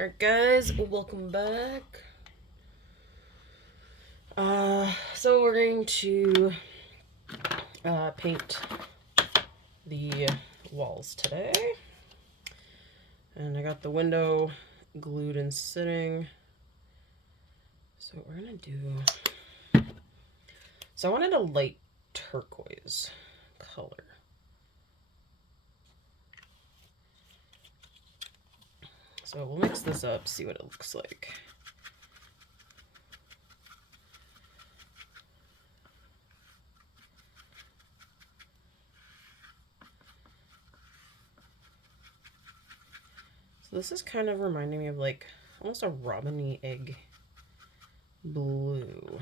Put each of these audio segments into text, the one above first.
Alright guys, welcome back. So we're going to paint the walls today. And I got the window glued and sitting. So what we're gonna do, so I wanted a light turquoise color. So we'll mix this up, see what it looks like. So this is kind of reminding me of like almost a robin-y egg blue.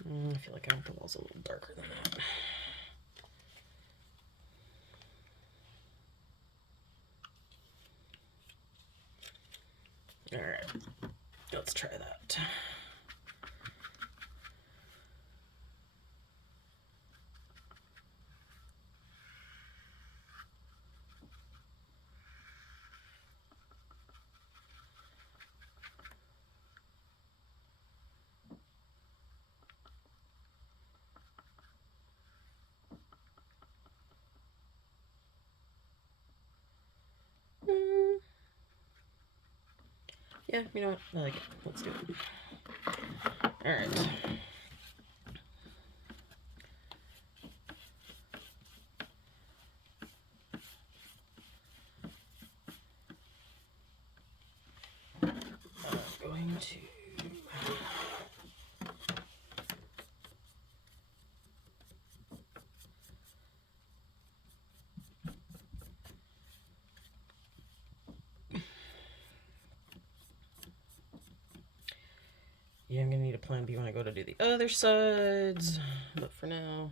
I feel like I want the walls a little darker than that. Alright, let's try that. Yeah, you know what? I like it. Let's do it. Alright. I'm going to yeah, I'm gonna need a plan B when I go to do the other sides, but for now.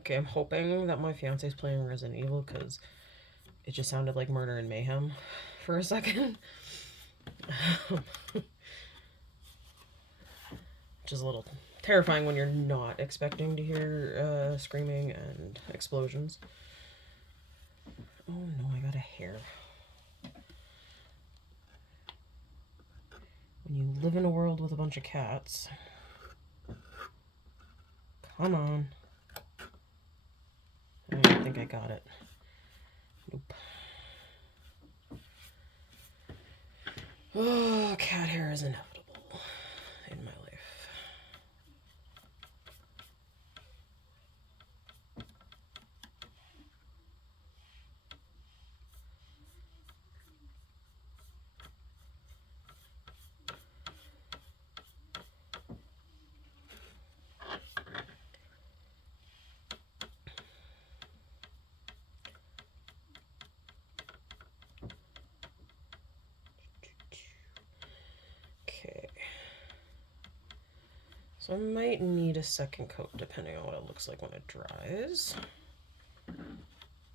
Okay, I'm hoping that my fiance is playing Resident Evil because it just sounded like murder and mayhem for a second. Which is a little terrifying when you're not expecting to hear screaming and explosions. Oh no, I got a hair. When you live in a world with a bunch of cats. Come on. I don't think I got it. Nope. Oh, cat hair is inevitable in my life. Okay. So I might need a second coat depending on what it looks like when it dries.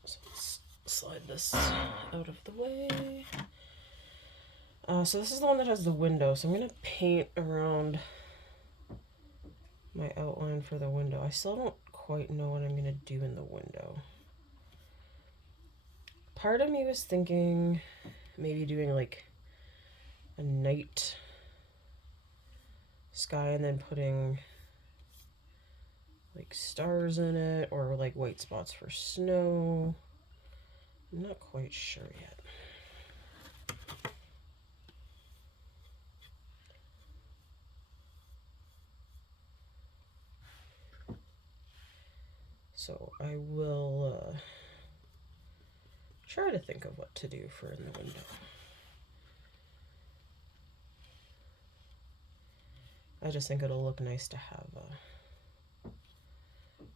So let's slide this out of the way. So this is the one that has the window, so I'm going to paint around my outline for the window. I still don't quite know what I'm going to do in the window. Part of me was thinking maybe doing like a night sky and then putting like stars in it or like white spots for snow. I'm not quite sure yet. So I will try to think of what to do for in the window. I just think it'll look nice to have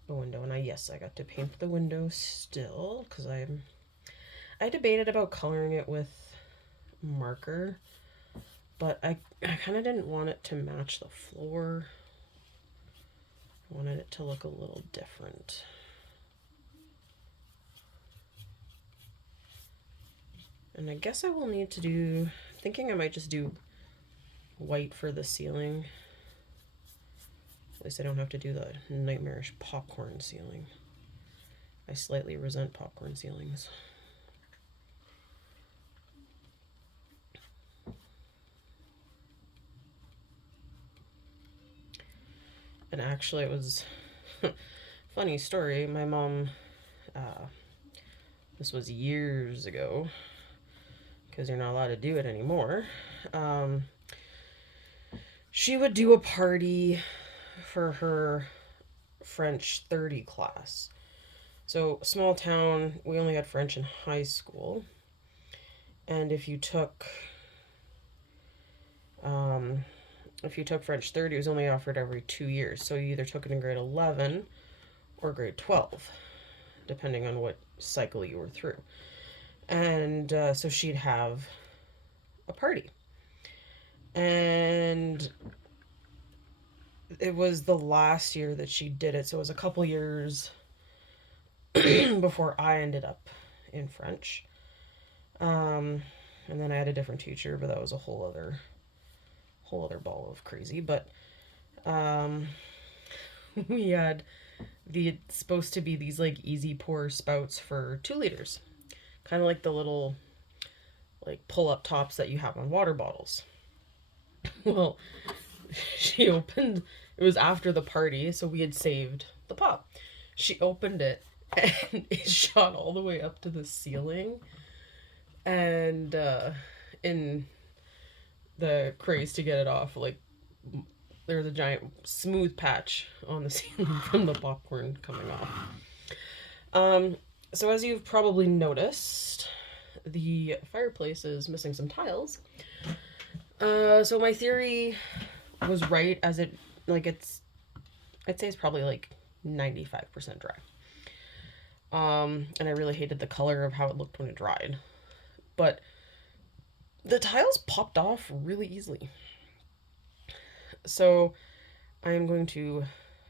a window. And yes, I got to paint the window still because I debated about coloring it with marker, but I kind of didn't want it to match the floor. I wanted it to look a little different. And I guess I will need to do, thinking I might just do white for the ceiling. At least I don't have to do the nightmarish popcorn ceiling. I slightly resent popcorn ceilings. And actually it was funny story. My mom, this was years ago, because you're not allowed to do it anymore. She would do a party for her French 30 class. So, small town, we only had French in high school. And if you took French 30, it was only offered every 2 years. So you either took it in grade 11 or grade 12, depending on what cycle you were through. And so she'd have a party. And it was the last year that she did it. So it was a couple years before I ended up in French. And then I had a different teacher, but that was a whole other ball of crazy. But we had it's supposed to be these like easy pour spouts for 2 liters, kind of like the little like pull up tops that you have on water bottles. Well, she opened, it was after the party, so we had saved the pop. She opened it and it shot all the way up to the ceiling, and in the craze to get it off, like there was a giant smooth patch on the ceiling from the popcorn coming off. So as you've probably noticed, the fireplace is missing some tiles. So my theory was right, as it, like, I'd say it's probably like 95% dry. And I really hated the color of how it looked when it dried. But the tiles popped off really easily. So I'm going to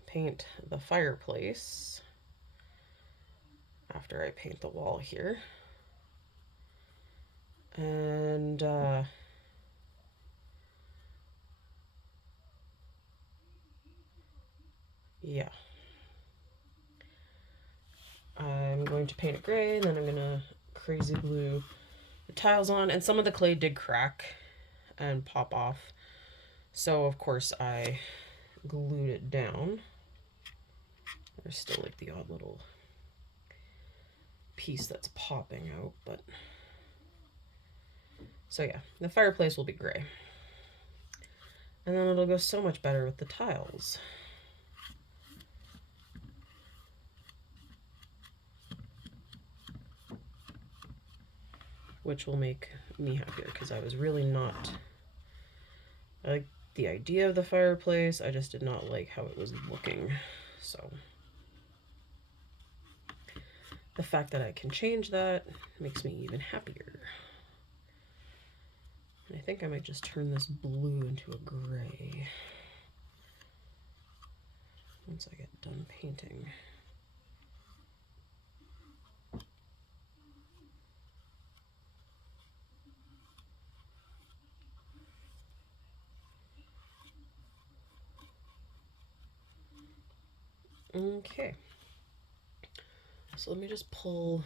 paint the fireplace after I paint the wall here. And yeah. I'm going to paint it gray, and then I'm going to crazy glue the tiles on. And some of the clay did crack and pop off. So, of course, I glued it down. There's still like the odd little piece that's popping out, but... So yeah, the fireplace will be gray. And then it'll go so much better with the tiles. Which will make me happier, because I was really not... I like the idea of the fireplace, I just did not like how it was looking. So the fact that I can change that makes me even happier. And I think I might just turn this blue into a gray once I get done painting. Okay. So let me just pull...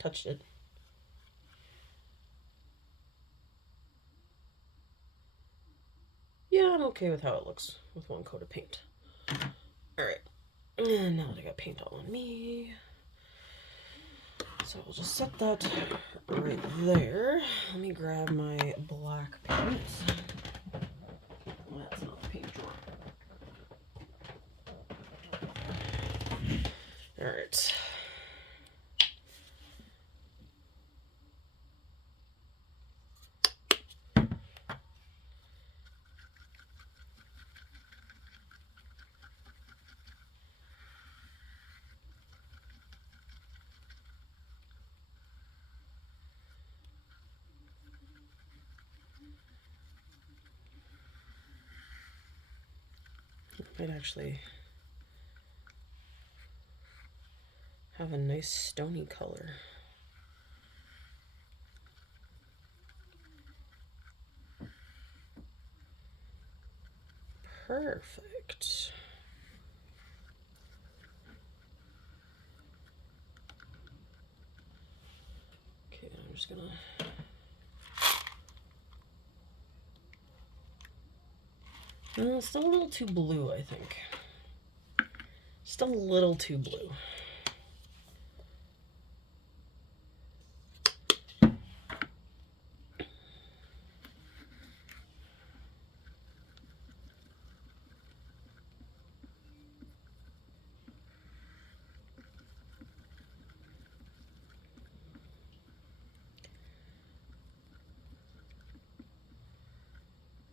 touched it. Yeah, I'm okay with how it looks with one coat of paint. Alright. And now that I got paint all on me, so we'll just set that right there. Let me grab my black paint. Well, that's not the paint drawer. Alright. Might actually have a nice stony color. Perfect. Okay, I'm just gonna... It's still a little too blue, I think. Just a little too blue.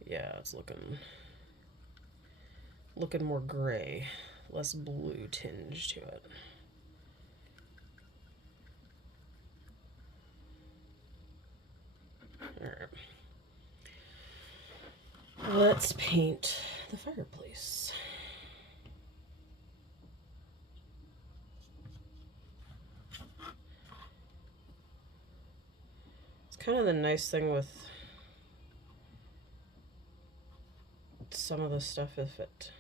Yeah, it's looking more gray, less blue tinge to it. All right. Let's paint the fireplace. It's kind of the nice thing with some of the stuff, if it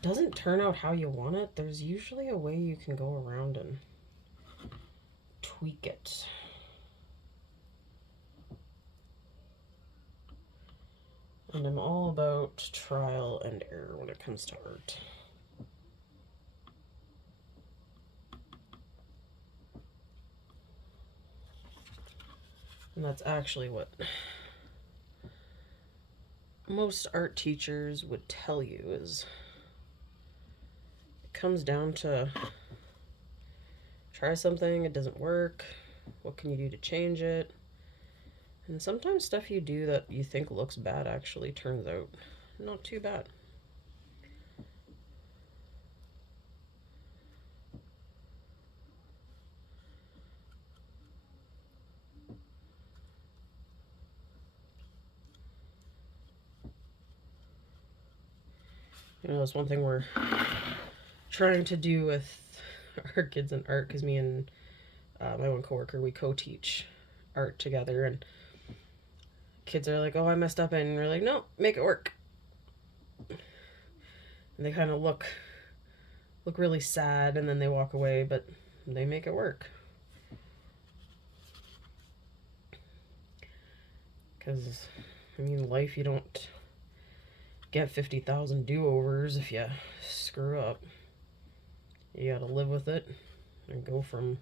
doesn't turn out how you want it, there's usually a way you can go around and tweak it. And I'm all about trial and error when it comes to art. And that's actually what most art teachers would tell you, is it comes down to try something, it doesn't work, what can you do to change it? And sometimes stuff you do that you think looks bad actually turns out not too bad. You know, that's one thing we're trying to do with our kids in art, because me and my one coworker, we co-teach art together, and kids are like, oh, I messed up, and we're like, no, make it work. And they kind of look really sad, and then they walk away, but they make it work. Because, I mean, life, you don't get 50,000 do-overs if you screw up. You gotta live with it and go from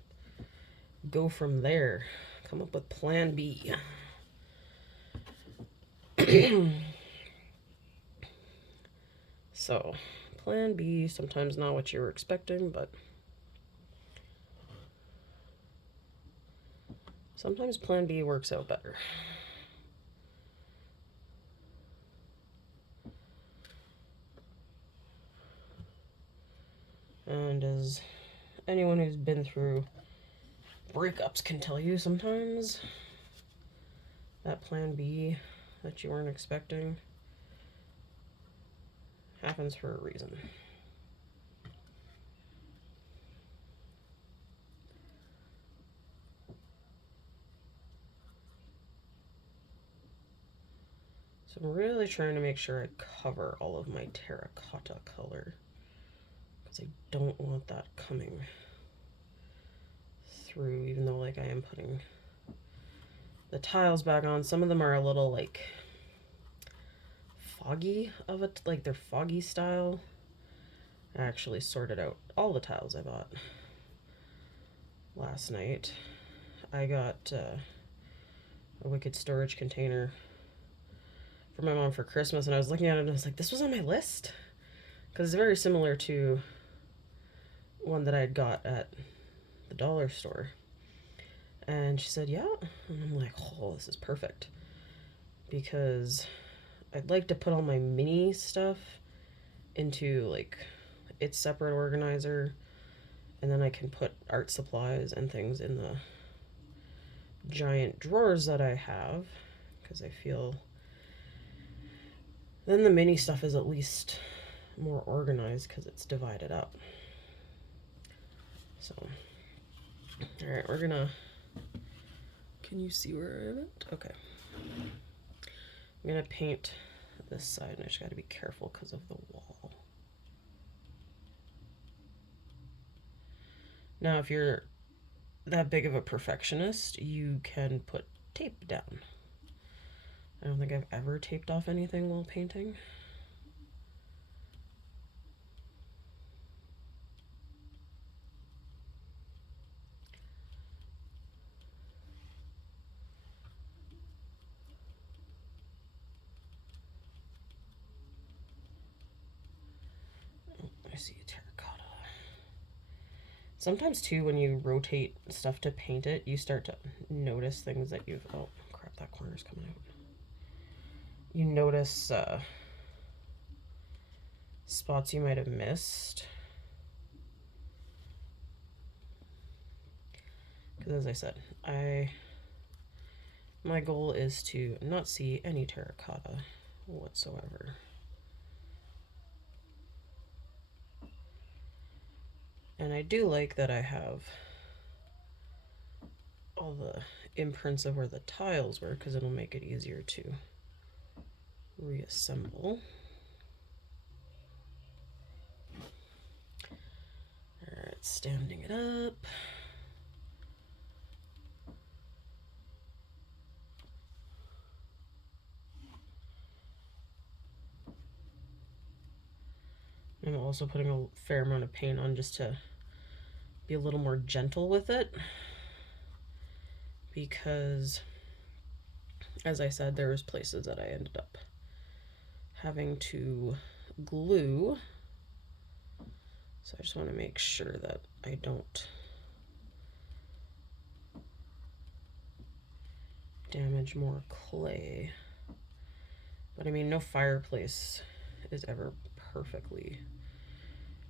there. Come up with plan B. So, plan B, sometimes not what you were expecting, but sometimes plan B works out better. And as anyone who's been through breakups can tell you, sometimes that plan B that you weren't expecting happens for a reason. So I'm really trying to make sure I cover all of my terracotta color, because I don't want that coming through, even though like I am putting the tiles back on. Some of them are a little like foggy of it, like they're foggy style. I actually sorted out all the tiles I bought last night. I got a wicked storage container for my mom for Christmas, and I was looking at it and I was like, this was on my list, because it's very similar to one that I had got at the dollar store. And she said, yeah. And I'm like, oh, this is perfect, because I'd like to put all my mini stuff into like its separate organizer, and then I can put art supplies and things in the giant drawers that I have, because I feel then the mini stuff is at least more organized because it's divided up. So, all right, we're gonna, can you see where I'm at? Okay. I'm gonna paint this side, and I just got to be careful because of the wall. Now, if you're that big of a perfectionist, you can put tape down. I don't think I've ever taped off anything while painting. I see a terracotta. Sometimes too, when you rotate stuff to paint it, you start to notice things that you've, oh crap, that corner's coming out. You notice spots you might have missed. Because as I said, my goal is to not see any terracotta whatsoever. And I do like that I have all the imprints of where the tiles were, because it'll make it easier to reassemble. Alright, standing it up. I'm also putting a fair amount of paint on just to be a little more gentle with it, because as I said, there was places that I ended up having to glue, so I just want to make sure that I don't damage more clay. But I mean, no fireplace is ever perfectly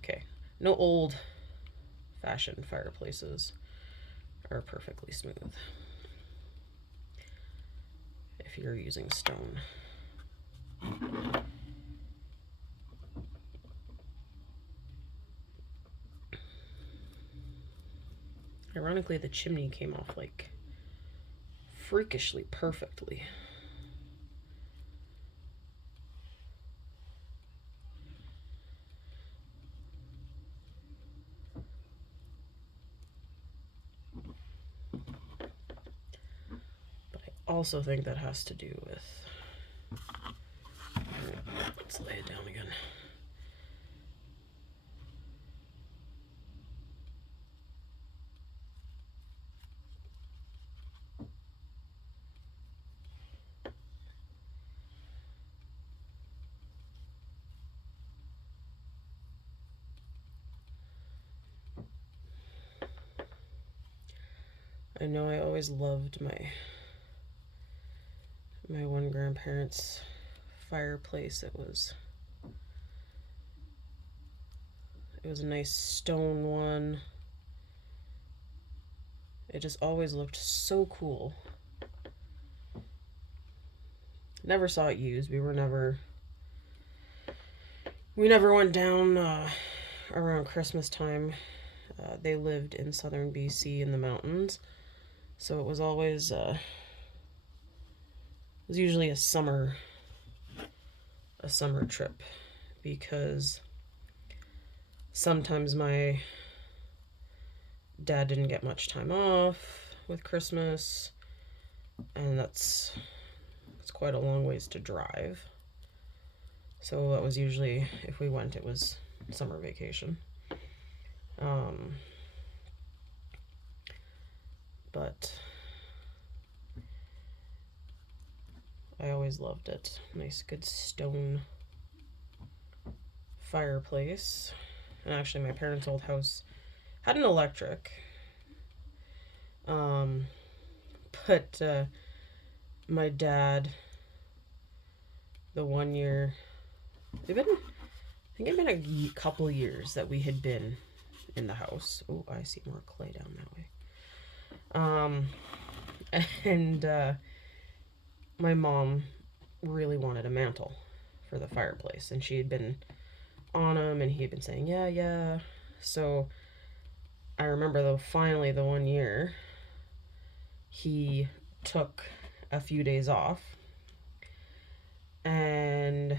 okay. No old fashioned fireplaces are perfectly smooth if you're using stone. Ironically, the chimney came off like freakishly perfectly. But I also think that has to do with, let's lay it down again. I know I always loved my one grandparents' fireplace. It was a nice stone one. It just always looked so cool. Never saw it used. We never went down around Christmas time. They lived in southern BC in the mountains, so it was always was usually a summer trip, because sometimes my dad didn't get much time off with Christmas, and it's quite a long ways to drive. So that was usually, if we went, it was summer vacation. But I always loved it. Nice, good stone fireplace. And actually, my parents' old house had an electric. But my dad, the one year, I think it'd been a couple of years that we had been in the house. Oh, I see more clay down that way. And my mom really wanted a mantle for the fireplace, and she had been on him, and he had been saying, yeah. So I remember, though, finally the one year, he took a few days off, and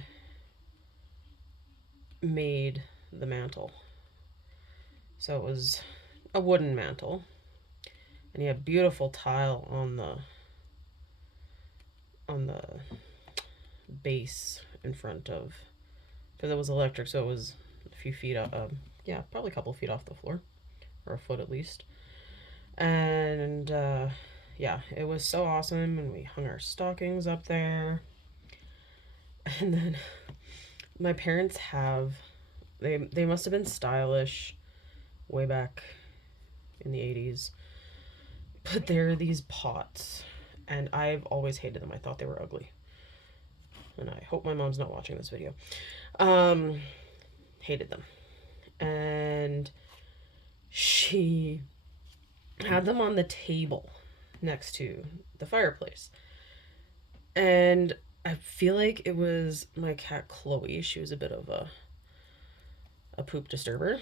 made the mantle. So it was a wooden mantle, and he had beautiful tile on the base in front of, because it was electric, so it was a few feet up, yeah, probably a couple feet off the floor, or a foot at least. And yeah, it was so awesome, and we hung our stockings up there. And then my parents have, they must have been stylish way back in the 80s, but they're these pots, and I've always hated them. I thought they were ugly, and I hope my mom's not watching this video. Hated them. And she had them on the table next to the fireplace. And I feel like it was my cat Chloe. She was a bit of a poop disturber.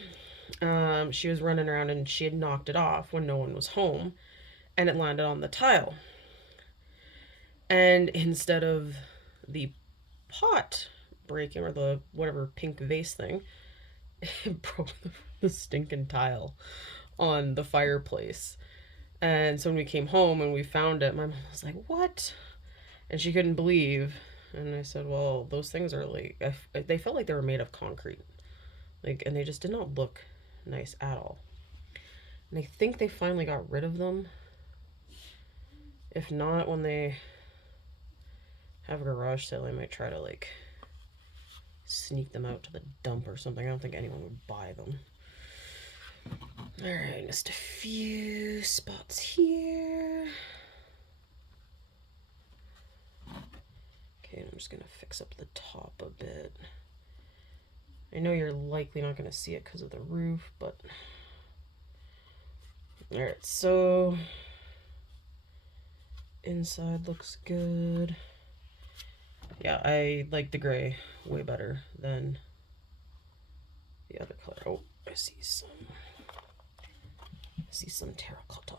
She was running around and she had knocked it off when no one was home, and it landed on the tile. And instead of the pot breaking, or the whatever pink vase thing, it broke the stinking tile on the fireplace. And so when we came home and we found it, my mom was like, "What?" And she couldn't believe. And I said, "Well, those things are like, they felt like they were made of concrete. Like, and they just did not look nice at all." And I think they finally got rid of them. If not, when they have a garage sale, I might try to like sneak them out to the dump or something. I don't think anyone would buy them. Alright, just a few spots here. Okay, I'm just gonna fix up the top a bit. I know you're likely not gonna see it because of the roof, but alright, so inside looks good. Yeah, I like the gray way better than the other color. Oh, I see some terracotta.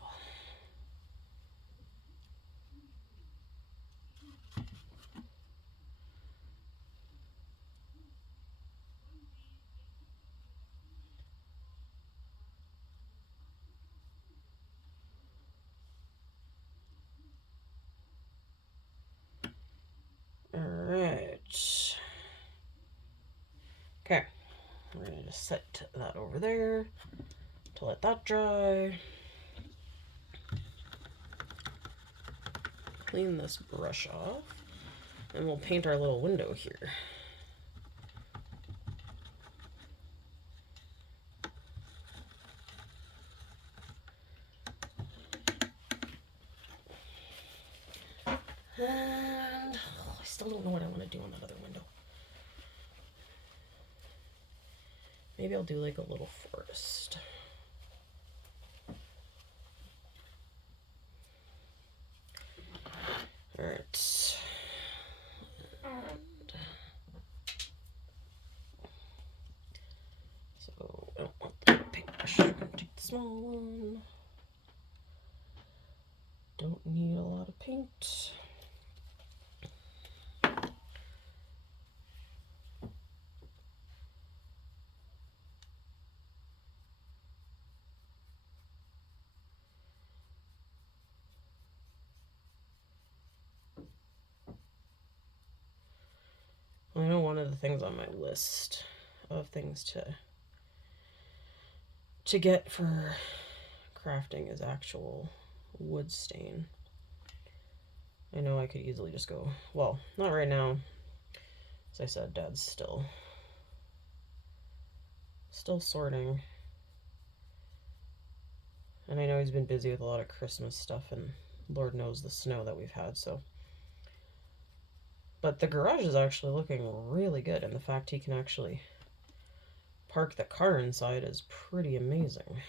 Alright. Okay. We're gonna just set that over there to let that dry. Clean this brush off, and we'll paint our little window here. And I still don't know what I want to do on that other window. Maybe I'll do like a little forest. Alright. And so I don't want the paintbrush. I'm gonna take the small one. Don't need a lot of paint. I know one of the things on my list of things to get for crafting is actual wood stain. I know I could easily just go, well, not right now. As I said, Dad's still sorting. And I know he's been busy with a lot of Christmas stuff, and Lord knows the snow that we've had, so. But the garage is actually looking really good, and the fact he can actually park the car inside is pretty amazing.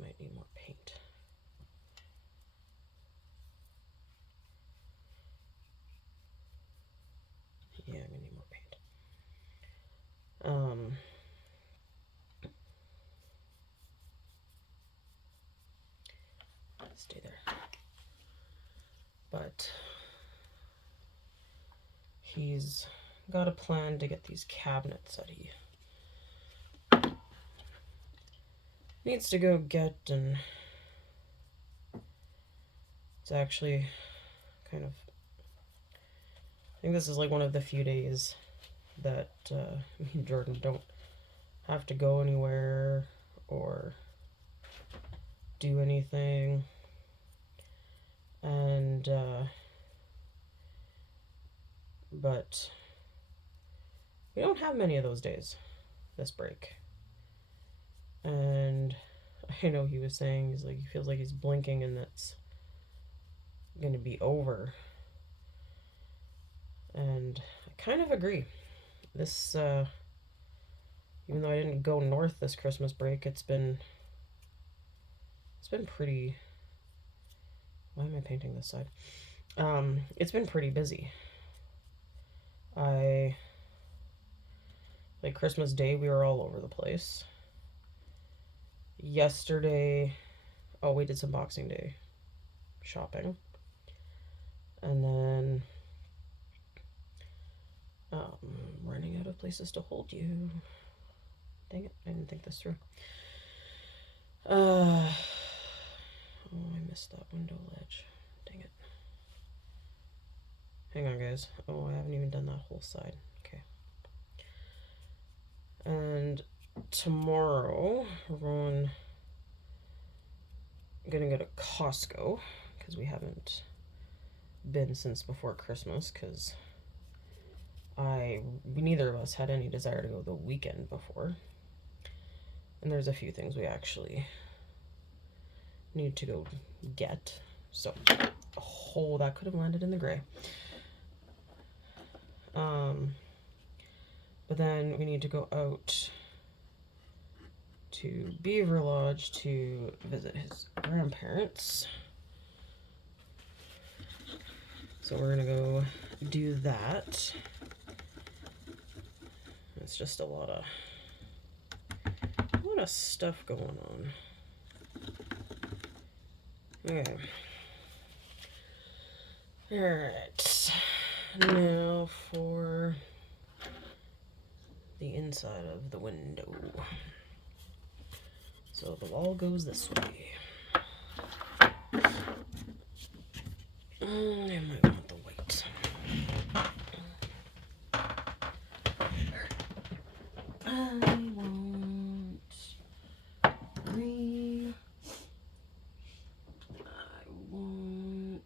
Might need more paint. Yeah, I'm gonna need more paint. Stay there. But he's got a plan to get these cabinets that he needs to go get, and it's actually kind of, I think this is like one of the few days that me and Jordan don't have to go anywhere or do anything. And but we don't have many of those days this break. And I know he was saying, he's like, he feels like he's blinking and that's gonna be over. And I kind of agree. This even though I didn't go north this Christmas break, it's been pretty, why am I painting this side? It's been pretty busy. Like Christmas Day, we were all over the place. Yesterday, we did some Boxing Day shopping. And then, running out of places to hold you. Dang it, I didn't think this through. Oh, I missed that window ledge. Dang it. Hang on, guys. Oh, I haven't even done that whole side. Okay. And tomorrow, we're gonna go to Costco, because we haven't been since before Christmas, because neither of us had any desire to go the weekend before. And there's a few things we actually need to go get. So, oh, that could have landed in the gray. But then we need to go out to Beaver Lodge to visit his grandparents. So we're gonna go do that. It's just a lot of stuff going on. Okay. Alright. Now for the inside of the window. So the wall goes this way. I might want the white. I want green. I want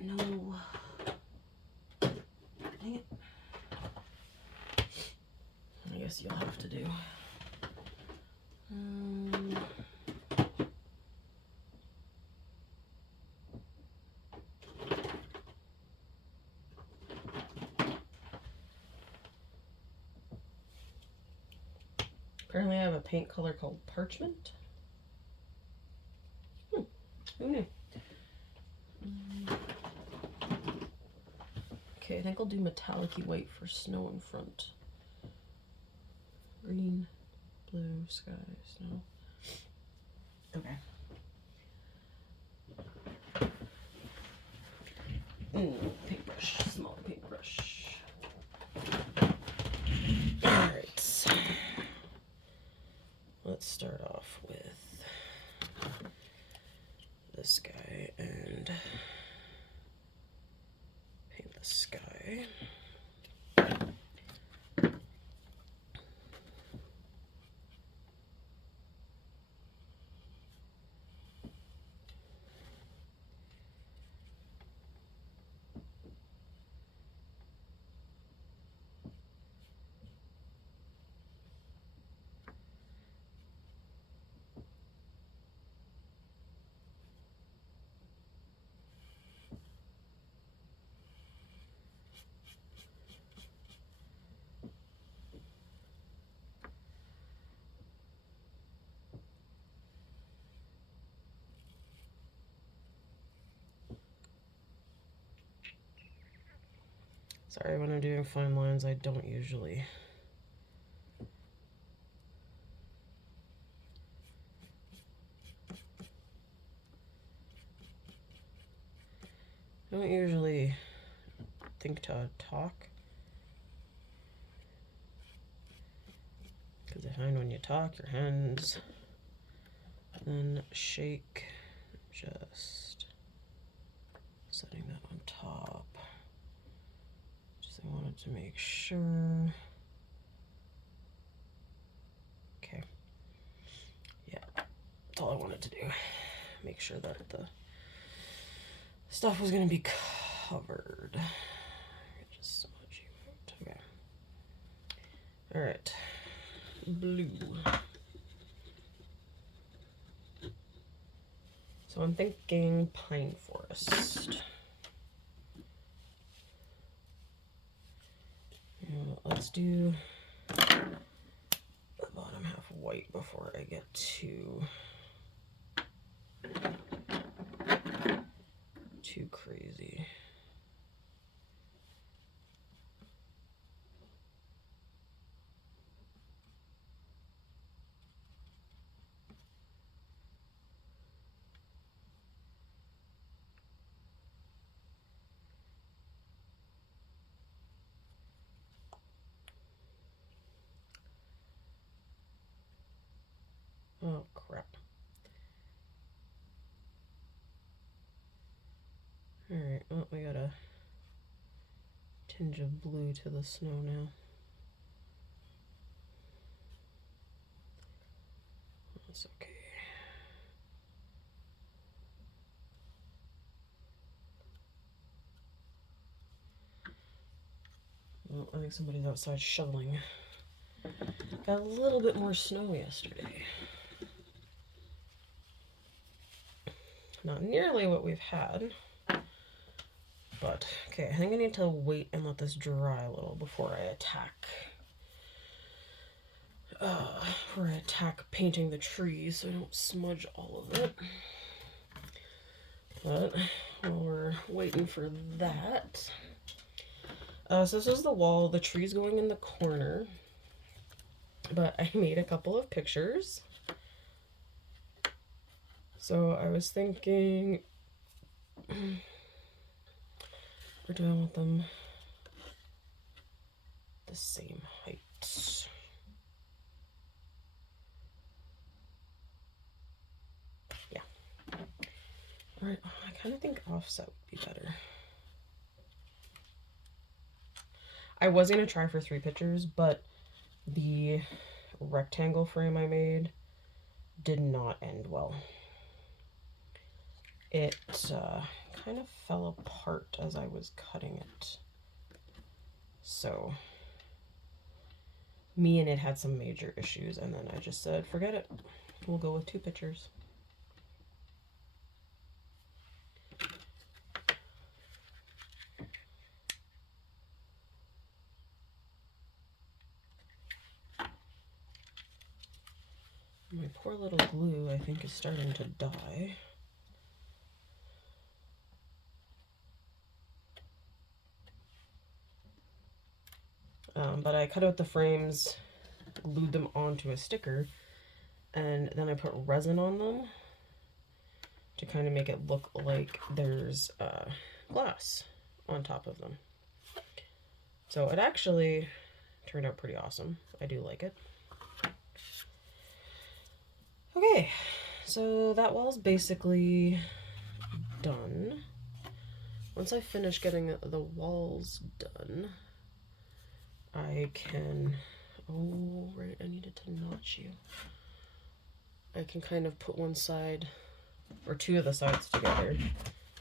no. Dang it. I guess you'll have to do. Apparently I have a paint color called Parchment. Who knew? Okay, I think I'll do metallic-y white for snow in front. Green, blue, sky, snow. Okay. Paintbrush, small paintbrush. Alright. Let's start off with this guy and paint the sky. Sorry, when I'm doing fine lines, I don't usually think to talk, because I find when you talk, your hands then shake. Just setting that on top. Just I wanted to make sure. Okay. Yeah, that's all I wanted to do. Make sure that the stuff was going to be covered. Just smudge you out. Okay. All right. Blue. So I'm thinking pine forest. Let's do the bottom half white before I get too crazy. Oh, crap. Alright, well, we got a tinge of blue to the snow now. That's okay. Well, I think somebody's outside shoveling. Got a little bit more snow yesterday. Not nearly what we've had. But, okay, I think I need to wait and let this dry a little before I attack painting the trees so I don't smudge all of it. But while we're waiting for that, so this is the wall, the tree's going in the corner, but I made a couple of pictures. So I was thinking, or do I want them the same height? Yeah. Alright, I kind of think offset would be better. I was going to try for 3 pictures, but the rectangle frame I made did not end well. It kind of fell apart as I was cutting it. So me and it had some major issues, and then I just said, forget it. We'll go with 2 pictures. My poor little glue, I think, is starting to die. But I cut out the frames, glued them onto a sticker, and then I put resin on them to kind of make it look like there's glass on top of them. So it actually turned out pretty awesome. I do like it. Okay, so that wall's basically done. Once I finish getting the walls done, I can, oh right, I needed to notch you. I can kind of put one side, or 2 of the sides together,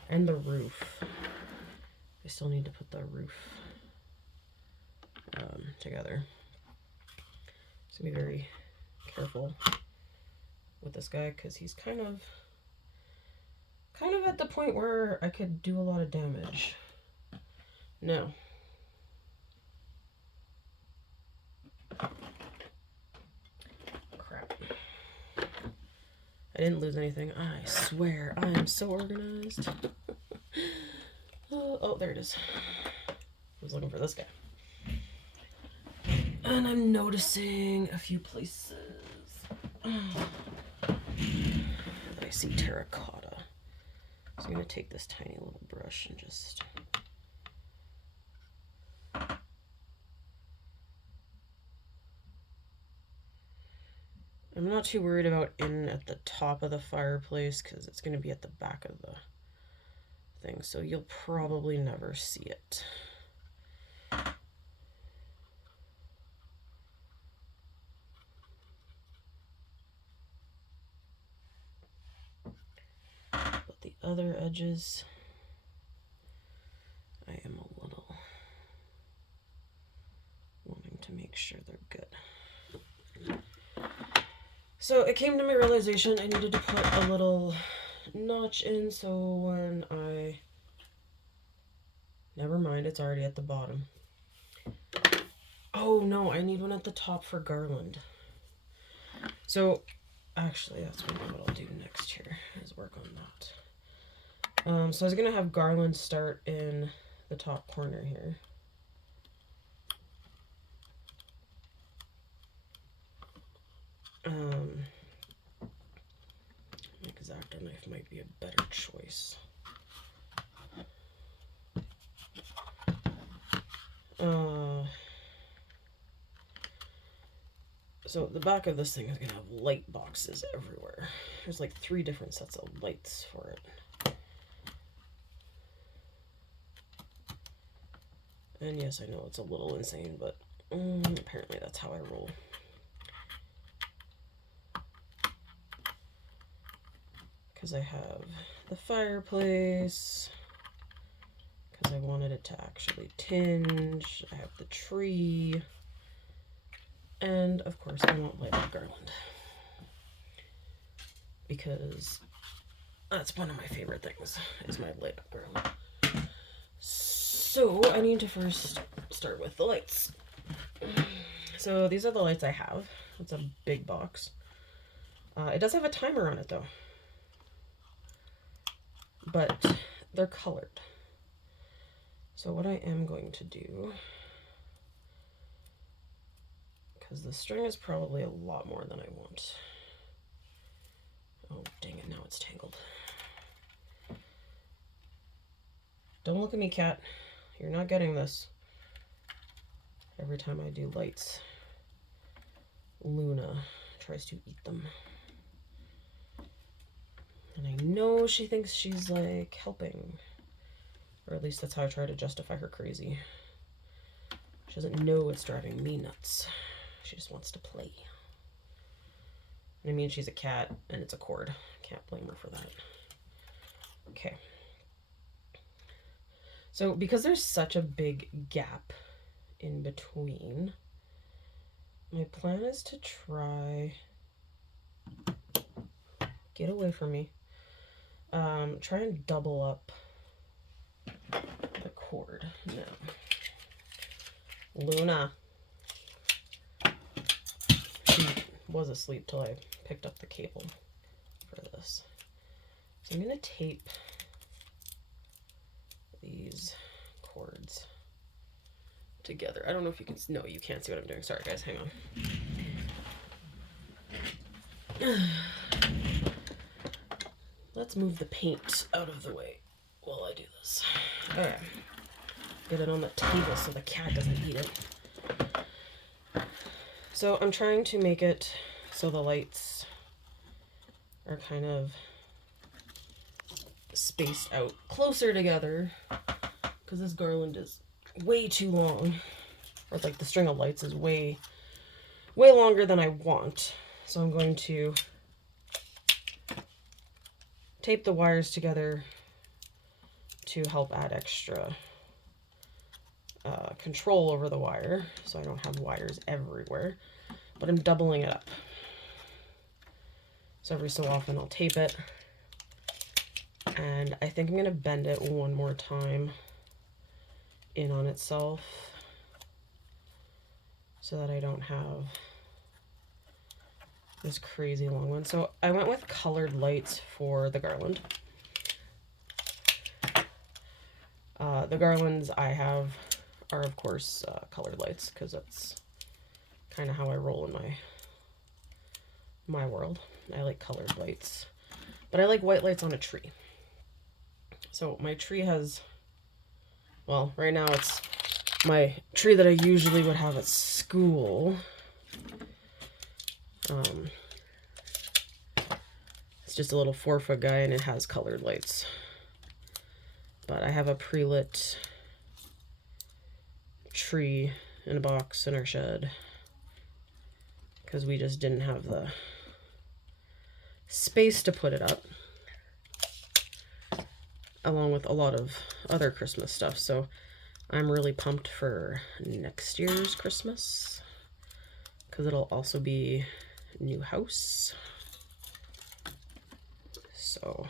and the roof. I still need to put the roof together. So be very careful with this guy, because he's kind of at the point where I could do a lot of damage. No. Crap. I didn't lose anything. I swear, I am so organized. Oh, there it is. was looking for this guy. And I'm noticing a few places that I see terracotta. So I'm going to take this tiny little brush and just... I'm not too worried about in at the top of the fireplace because it's going to be at the back of the thing, so you'll probably never see it. But the other edges, I am a little wanting to make sure they're good. So it came to my realization I needed to put a little notch in, so when I... Never mind, it's already at the bottom. Oh no, I need one at the top for garland. So actually, that's maybe what I'll do next here, is work on that. So I was going to have garland start in the top corner here. X-Acto knife might be a better choice. So the back of this thing is going to have light boxes everywhere. There's like 3 different sets of lights for it. And yes, I know it's a little insane, but apparently that's how I roll. Because I have the fireplace, because I wanted it to actually tinge. I have the tree, and of course I want light up garland, because that's one of my favorite things, is my light up garland. So I need to first start with the lights. So these are the lights I have. It's a big box. It does have a timer on it though, but they're colored. So what I am going to do, because the string is probably a lot more than I want. Oh, dang it, now it's tangled. Don't look at me, cat. You're not getting this. Every time I do lights, Luna tries to eat them. And I know she thinks she's like helping, or at least that's how I try to justify her crazy. She doesn't know it's driving me nuts. She just wants to play. And I mean, she's a cat and it's a cord. Can't blame her for that. Okay. So because there's such a big gap in between, my plan is to try... Get away from me. Try and double up the cord. No. Luna. She was asleep till I picked up the cable for this. So I'm going to tape these cords together. I don't know if you can... No, you can't see what I'm doing. Sorry, guys. Hang on. Let's move the paint out of the way while I do this. Alright. Get it on the table so the cat doesn't eat it. So I'm trying to make it so the lights are kind of spaced out closer together, because this garland is way too long, or like the string of lights is way longer than I want. So I'm going to tape the wires together to help add extra control over the wire, so I don't have wires everywhere, but I'm doubling it up. So every so often I'll tape it, and I think I'm going to bend it one more time in on itself so that I don't have this crazy long one. So I went with colored lights for the garland. The garlands I have are of course colored lights, because that's kind of how I roll in my world. I like colored lights, but I like white lights on a tree. So my tree has, well, right now it's my tree that I usually would have at school. It's just a little 4-foot guy, and it has colored lights. But I have a pre-lit tree in a box in our shed because we just didn't have the space to put it up, along with a lot of other Christmas stuff. So I'm really pumped for next year's Christmas because it'll also be a new house. So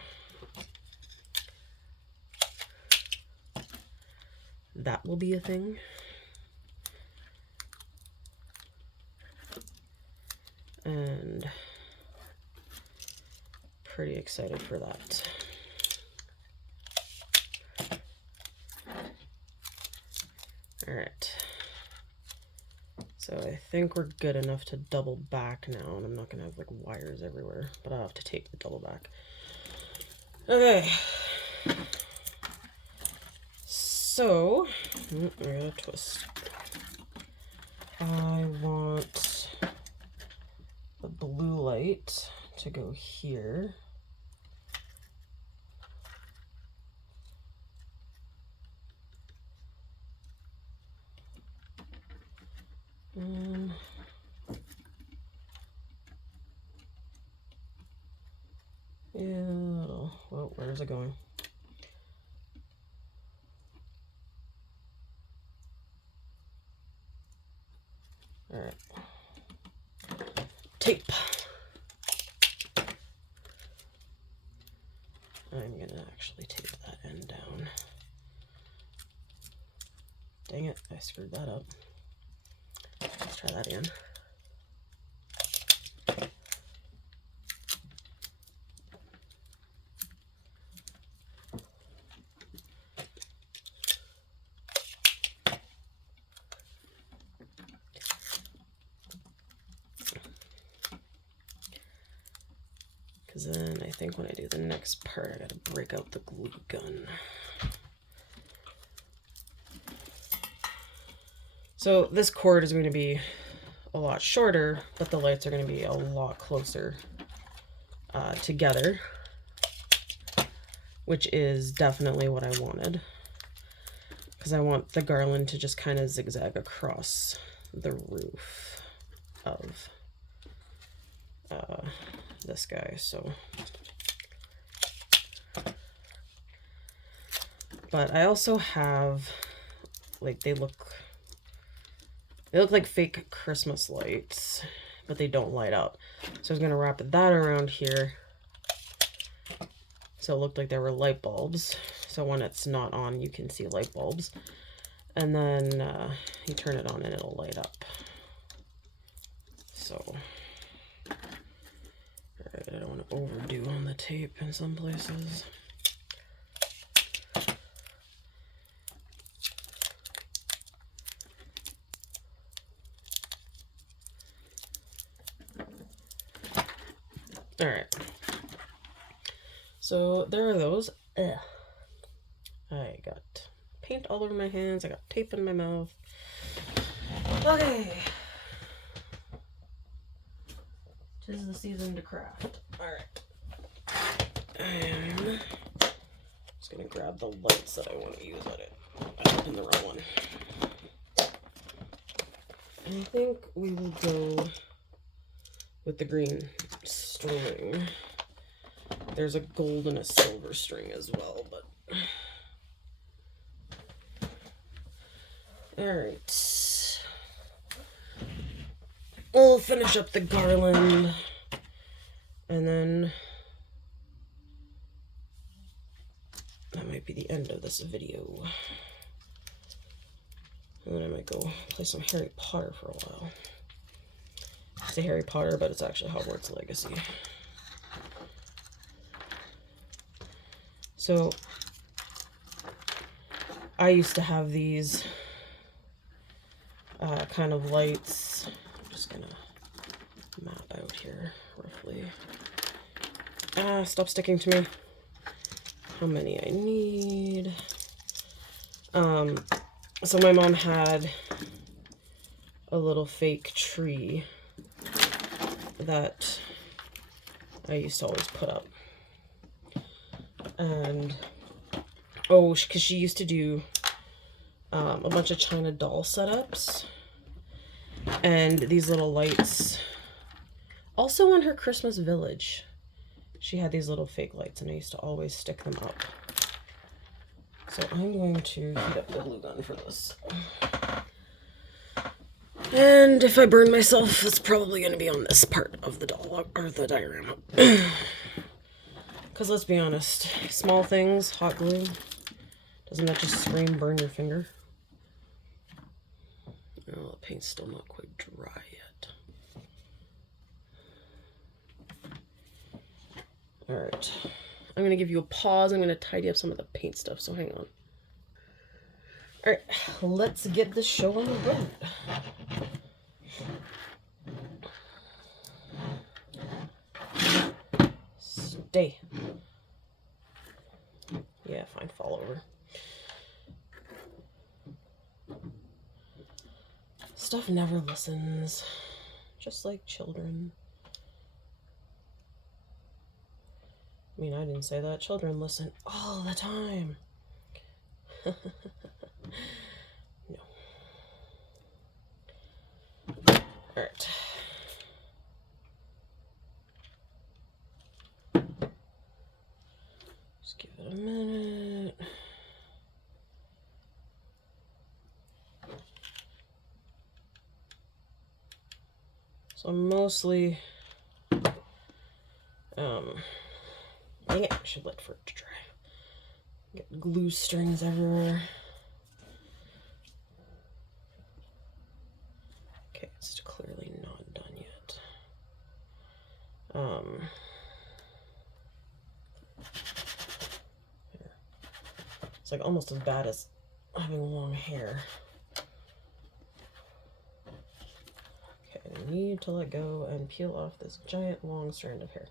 that will be a thing. And pretty excited for that. All right. So I think we're good enough to double back now, and I'm not gonna have like wires everywhere, but I'll have to tape the double back. Okay. So, I gotta twist. I want the blue light to go here. Yeah, well, where's it going? All right. Tape. I'm gonna actually tape that end down. Dang it, I screwed that up. Let's try that again. Because then I think when I do the next part, I gotta break out the glue gun. So this cord is going to be a lot shorter, but the lights are going to be a lot closer together, which is definitely what I wanted. Because I want the garland to just kind of zigzag across the roof of this guy. So, but I also have, like, they look like fake Christmas lights, but they don't light up. So I was gonna wrap that around here so it looked like there were light bulbs. So when it's not on, you can see light bulbs. And then you turn it on and it'll light up. So, alright, I don't want to overdo on the tape in some places. All right, so there are those. Ugh. I got paint all over my hands. I got tape in my mouth. Okay. 'Tis the season to craft. All right. I'm just gonna grab the lights that I want to use on it. I opened the wrong one. I think we will go with the green string. There's a gold and a silver string as well, but all right. We'll finish up the garland, and then that might be the end of this video. And then I might go play some Harry Potter for a while. It's a Harry Potter, but it's actually Hogwarts Legacy. So I used to have these kind of lights. I'm just gonna map out here roughly. Stop sticking to me. How many I need. So my mom had a little fake tree that I used to always put up. And, oh, because she used to do a bunch of China doll setups. And these little lights. Also on her Christmas village, she had these little fake lights, and I used to always stick them up. So I'm going to heat up the glue gun for this. And if I burn myself, it's probably going to be on this part of the doll, or the diorama. Because let's be honest, small things, hot glue, doesn't that just scream burn your finger? Oh, the paint's still not quite dry yet. Alright, I'm going to give you a pause. I'm going to tidy up some of the paint stuff, so hang on. Alright, let's get this show on the road. Stay. Yeah, fine, fall over. Stuff never listens, just like children. I mean, I didn't say that. Children listen all the time. No. Alright. Just give it a minute. So I'm mostly, dang it, I should wait for it to dry. Get glue strings everywhere. Okay, it's clearly not done yet. It's like almost as bad as having long hair. I need to let go and peel off this giant long strand of hair.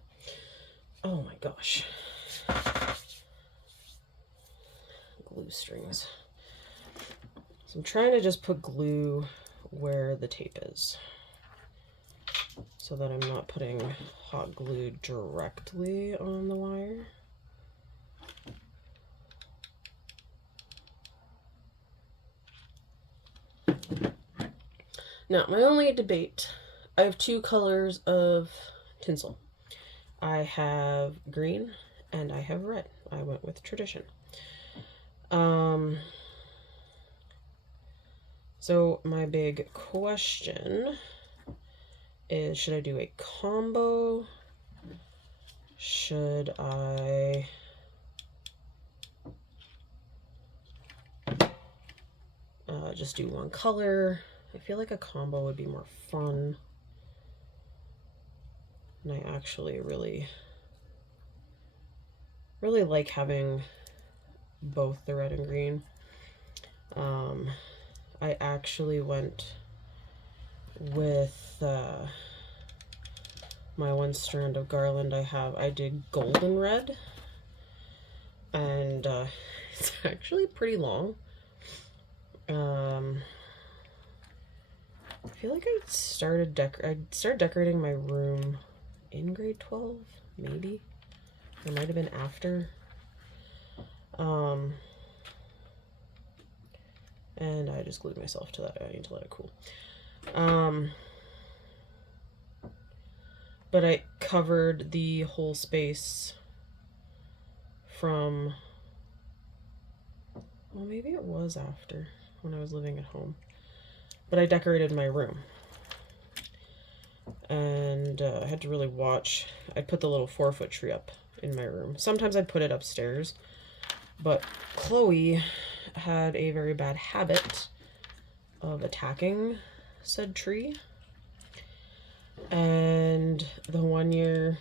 Oh my gosh. Glue strings. So I'm trying to just put glue where the tape is, so that I'm not putting hot glue directly on the wire. Now, my only debate, I have two colors of tinsel. I have green and I have red. I went with tradition. So my big question is, should I do a combo? Should I just do one color? I feel like a combo would be more fun. And I actually really like having both the red and green. I actually went with my one strand of garland I did golden red, and it's actually pretty long. I feel like I started decorating my room in grade 12, maybe. It might have been after. And I just glued myself to that. I need to let it cool. But I covered the whole space from, well, maybe it was after, when I was living at home. But I decorated my room. And I had to really watch. I'd put the little 4-foot tree up in my room. Sometimes I'd put it upstairs. But Chloe had a very bad habit of attacking said tree. And the one year,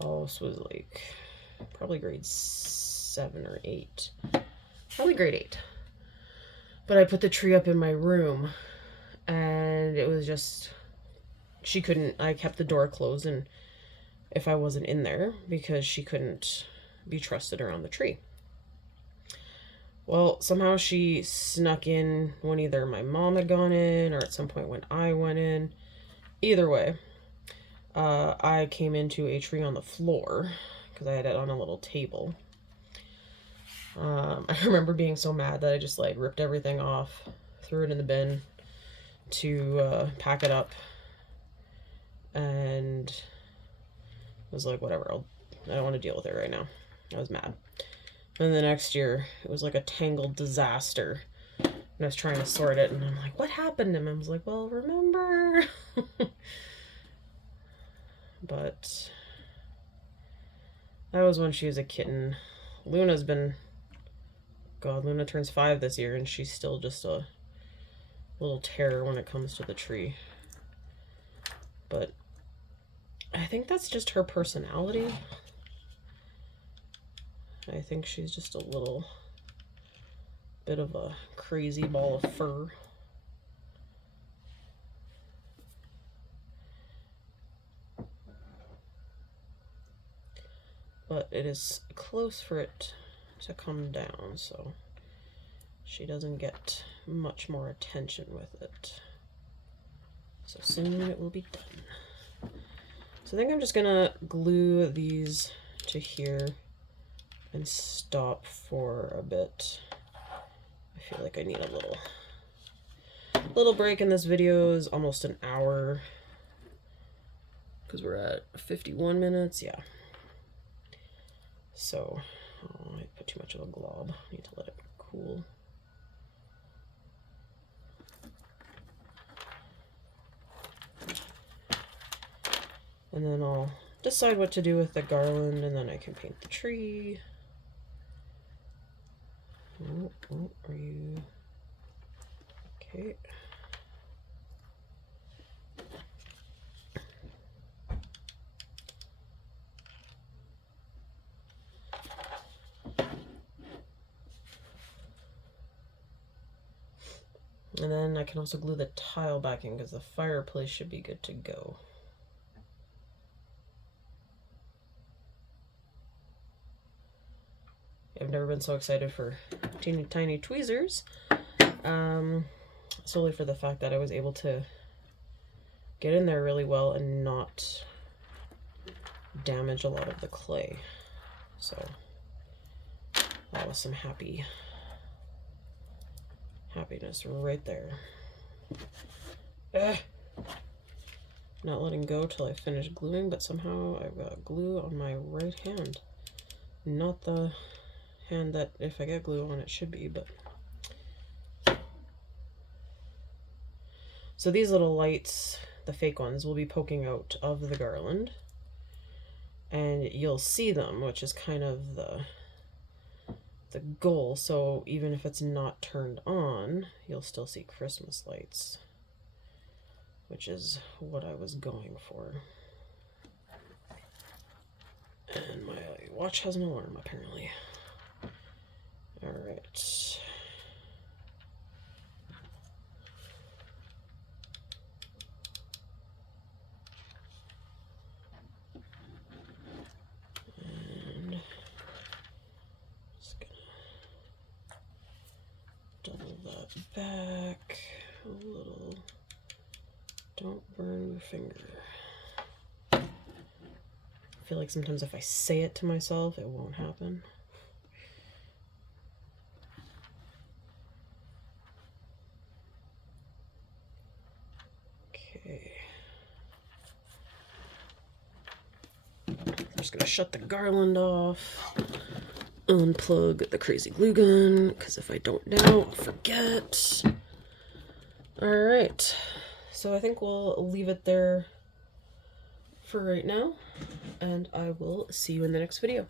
oh, this was like probably grade 7 or 8. Probably grade 8. But I put the tree up in my room, and it was just, she couldn't, I kept the door closed and if I wasn't in there because she couldn't be trusted around the tree. Well, somehow she snuck in when either my mom had gone in or at some point when I went in. Either way, I came into a tree on the floor because I had it on a little table. I remember being so mad that I just like ripped everything off, threw it in the bin to pack it up, and was like, whatever, I don't want to deal with it right now. I was mad. And the next year, it was like a tangled disaster. And I was trying to sort it, and I'm like, what happened? And I was like, well, remember? But that was when she was a kitten. Luna's been, God, Luna turns 5 this year, and she's still just a little terror when it comes to the tree. But I think that's just her personality. I think she's just a little bit of a crazy ball of fur. But it is close for it to come down, so she doesn't get much more attention with it. So soon it will be done. So I think I'm just gonna glue these to here and stop for a bit. I feel like I need a little break, and this video is almost an hour because we're at 51 minutes. Yeah. So I put too much of a glob. I need to let it cool. And then I'll decide what to do with the garland, and then I can paint the tree. Oh, are you okay? And then I can also glue the tile back in because the fireplace should be good to go. I've never been so excited for teeny tiny tweezers, solely for the fact that I was able to get in there really well and not damage a lot of the clay. So that was some happiness right there. Not letting go till I finish gluing, but somehow I've got glue on my right hand. Not the hand that if I get glue on it should be, but. So these little lights, the fake ones, will be poking out of the garland. And you'll see them, which is kind of the goal. So even if it's not turned on, you'll still see Christmas lights, which is what I was going for. And my watch has an alarm, apparently. All right. And just gonna double that back a little. Don't burn your finger. I feel like sometimes if I say it to myself, it won't happen. Okay. I'm just gonna shut the garland off, unplug the crazy glue gun, because if I don't now, I'll forget. All right. So I think we'll leave it there for right now, and I will see you in the next video.